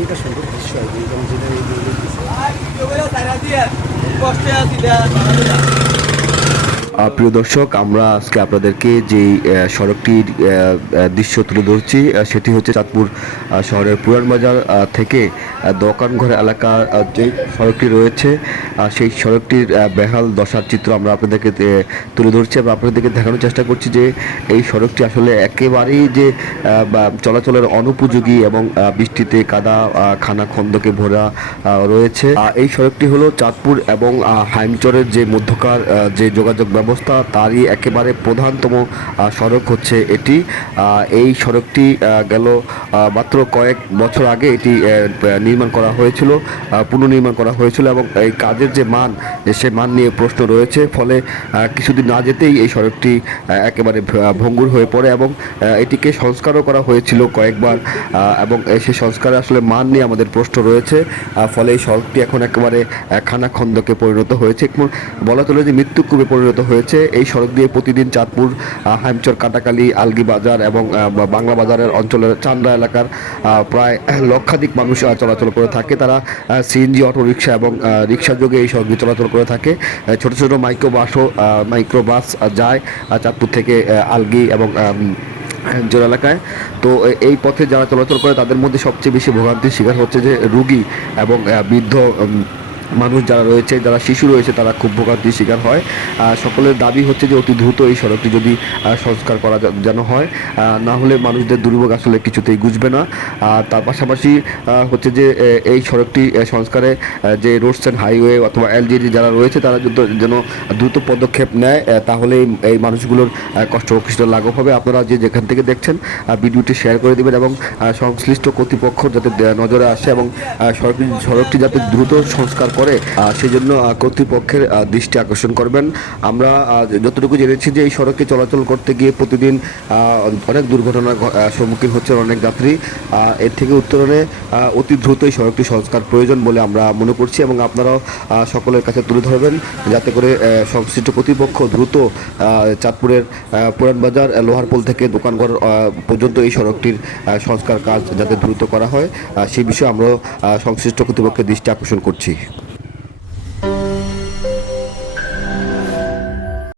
এটা সুন্দর দৃশ্য আর কি যেমন যেটা এই কষ্টে আছি প্রিয় দর্শক আমরা আজকে আপনাদেরকে যে সড়কটির দৃশ্য তুলে ধরছি সেটি হচ্ছে চাঁদপুর শহরের পুরান বাজার থেকে দোকানঘর এলাকার আহ, যে সড়কটি রয়েছে সেই সড়কটির বেহাল দশার চিত্র আমরা আপনাদেরকে তুলে ধরছি এবং আপনাদেরকে দেখানোর চেষ্টা করছি যে এই সড়কটি আসলে একেবারেই যে চলাচলের অনুপযোগী এবং বৃষ্টিতে কাদা খানা খন্দকে ভরা রয়েছে। এই সড়কটি হলো চাঁদপুর এবং হাইমচরের যে মধ্যকার যে যোগাযোগ ব্যবস্থা তারই একেবারে প্রধানতম সড়ক হচ্ছে এটি। এই সড়কটি গেল মাত্র কয়েক বছর আগে এটি নির্মাণ করা হয়েছিল পুনর্নির্মাণ করা হয়েছিল এবং এই কাজের যে মান সে মান নিয়ে প্রশ্ন রয়েছে, ফলে কিছুদিন না যেতেই এই সড়কটি একেবারে ভঙ্গুর হয়ে পড়ে এবং এটিকে সংস্কারও করা হয়েছিল কয়েকবার এবং সেই সংস্কারে আসলে মান নিয়ে আমাদের প্রশ্ন রয়েছে ফলে এই সড়কটি এখন একেবারে খানাখন্দকে পরিণত হয়েছে। বলা চলে যে মৃত্যুকূপে পরিণত হয়েছে। এই সড়ক দিয়ে প্রতিদিন চাঁদপুর হাইমচর, কাটাকালি আলগি বাজার এবং বাংলা বাজারের অঞ্চলের চান্দা এলাকার প্রায় লক্ষাধিক মানুষ চলাচল করে থাকে। তারা সিএনজি অটো রিক্সা এবং রিক্সা যোগে এই সড়ক দিয়ে চলাচল করে থাকে। ছোট ছোট মাইক্রো বাসও মাইক্রো বাস যায় চাঁদপুর থেকে আলগি এবং জোর এলাকায়। তো এই পথে যারা চলাচল করে, তাদের মধ্যে সবচেয়ে বেশি ভোগান্তির শিকার হচ্ছে যে রুগী এবং বৃদ্ধ মানুষ যারা রয়েছে, যারা শিশু রয়েছে, তারা খুব ভোগান্তির শিকার হয়। সকলের দাবি হচ্ছে যে অতি দ্রুত এই সড়কটি যদি সংস্কার করা যেন হয়। না হলে মানুষদের দুর্ভোগ আসলে কিছুতেই গুজবে না। আর তার পাশাপাশি হচ্ছে যে এই সড়কটি সংস্কারে যে রোডস অ্যান্ড হাইওয়ে অথবা এলজিডি যারা রয়েছে, তারা যদি যেন দ্রুত পদক্ষেপ নেয় তাহলে এই- মানুষগুলোর কষ্ট কিছুটা লাঘব হবে। আপনারা যে যেখান থেকে দেখছেন ভিডিওটি শেয়ার করে দেবেন এবং সংশ্লিষ্ট কর্তৃপক্ষ যাতে নজরে আসে এবং সড়কটি যাতে দ্রুত সংস্কার করে আহ, সেই জন্য কর্তৃপক্ষের দৃষ্টি আকর্ষণ করবেন। আমরা যতটুকু জেনেছি যে এই সড়কে চলাচল করতে গিয়ে প্রতিদিন অনেক দুর্ঘটনার সম্মুখীন হচ্ছেন অনেক যাত্রী। এর থেকে উত্তরণে অতি দ্রুত এই সড়কটি সংস্কার প্রয়োজন বলে আমরা মনে করছি এবং আপনারাও সকলের কাছে তুলে ধরবেন যাতে করে সংশ্লিষ্ট কর্তৃপক্ষ দ্রুত চাঁদপুরের পুরানবাজার লোহারপোল থেকে দোকানঘর পর্যন্ত এই সড়কটির সংস্কার কাজ যাতে দ্রুত করা হয়। সেই বিষয়ে আমরা সংশ্লিষ্ট কর্তৃপক্ষের দৃষ্টি আকর্ষণ করছি।